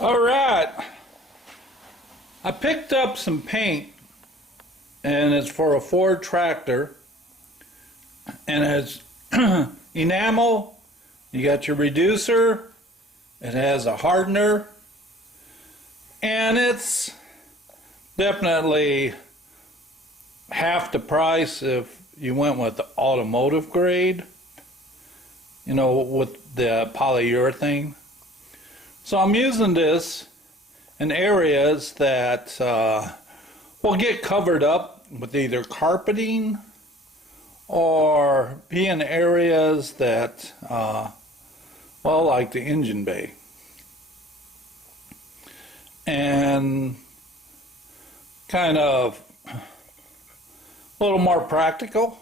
All right, I picked up some paint, and it's for a Ford tractor, and it's enamel. You got your reducer, it has a hardener, and it's definitely half the price if you went with the automotive grade, you know, with the polyurethane. So I'm using this in areas that will get covered up with either carpeting or be in areas that, well, like the engine bay. And kind of a little more practical.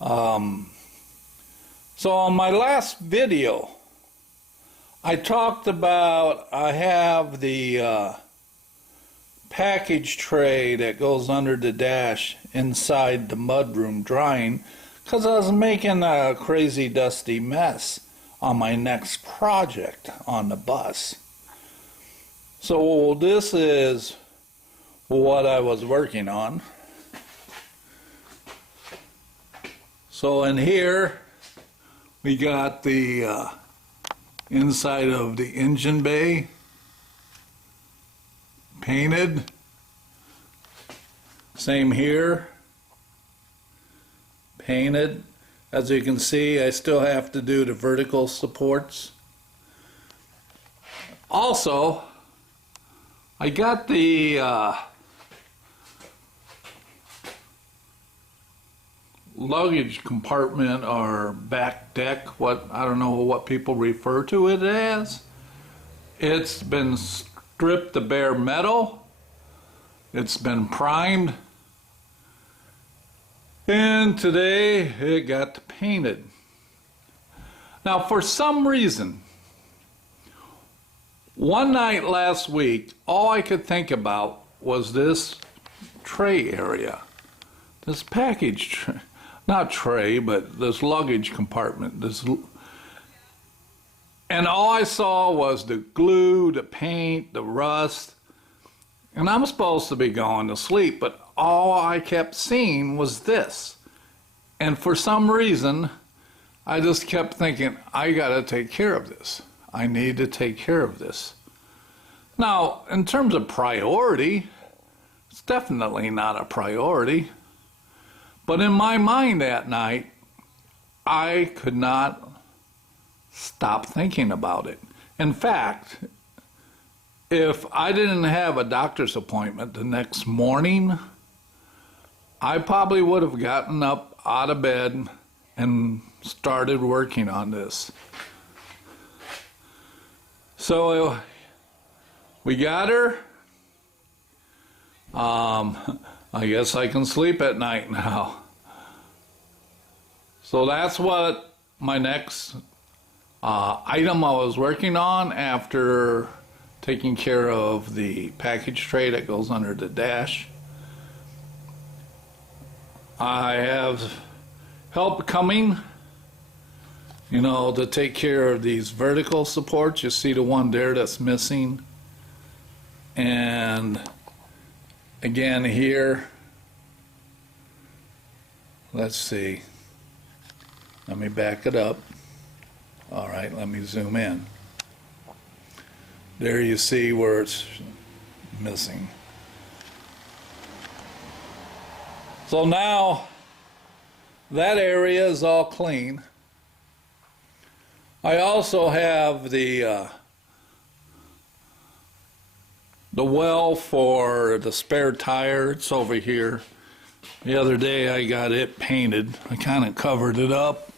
So on my last video, I talked about I have the package tray that goes under the dash inside the mudroom drying because I was making a crazy dusty mess on my next project on the bus. So this is what I was working on. So in here we got the inside of the engine bay painted. Same here, painted. As you can see, I still have to do the vertical supports. Also, I got the luggage compartment or back deck, I don't know what people refer to it as. It's been stripped to bare metal. It's been primed. And today it got painted. Now for some reason, one night last week, all I could think about was this tray area. This package tray. Not tray, but this luggage compartment. And all I saw was the glue, the paint, the rust. And I'm supposed to be going to sleep, but all I kept seeing was this. And for some reason, I just kept thinking, I gotta take care of this. I need to take care of this. Now, in terms of priority, it's definitely not a priority. But in my mind that night, I could not stop thinking about it. In fact, if I didn't have a doctor's appointment the next morning, I probably would have gotten up out of bed and started working on this. So we got her. I guess I can sleep at night now. So that's what my next item I was working on after taking care of the package tray that goes under the dash. I have help coming, you know, to take care of these vertical supports. You see the one there that's missing. And again here, let's see, let me back it up. All right, let me zoom in. There you see where it's missing. So now that area is all clean. I also have the well for the spare tire. It's over here. The other day I got it painted. I kind of covered it up,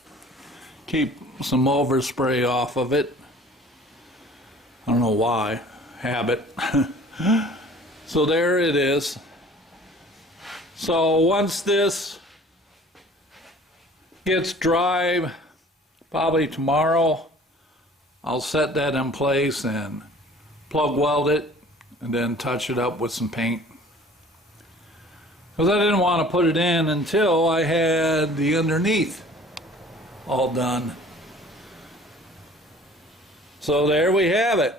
keep some overspray off of it. I don't know why, habit. So there it is. So once this gets dry, probably tomorrow, I'll set that in place and plug weld it and then touch it up with some paint. Because I didn't want to put it in until I had the underneath all done. So there we have it.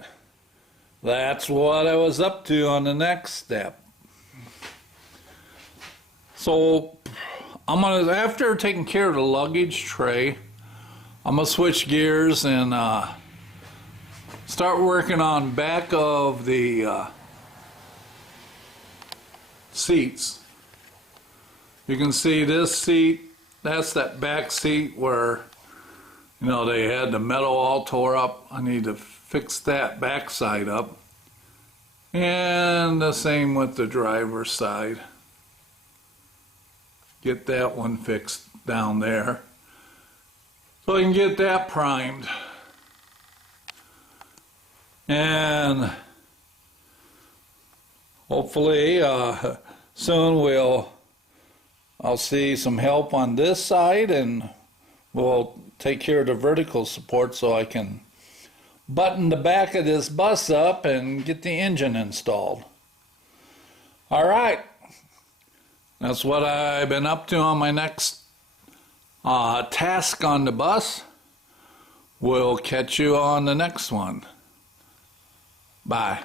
that's what I was up to on the next step. So I'm gonna, after taking care of the luggage tray, I'm gonna switch gears and start working on back of the seats. You can see this seat, that's that back seat where, you know, they had the metal all tore up. I need to fix that back side up. And the same with the driver's side. Get that one fixed down there, so I can get that primed. And hopefully soon I'll see some help on this side, and we'll take care of the vertical support so I can button the back of this bus up and get the engine installed. All right. That's what I've been up to on my next task on the bus. We'll catch you on the next one. Bye.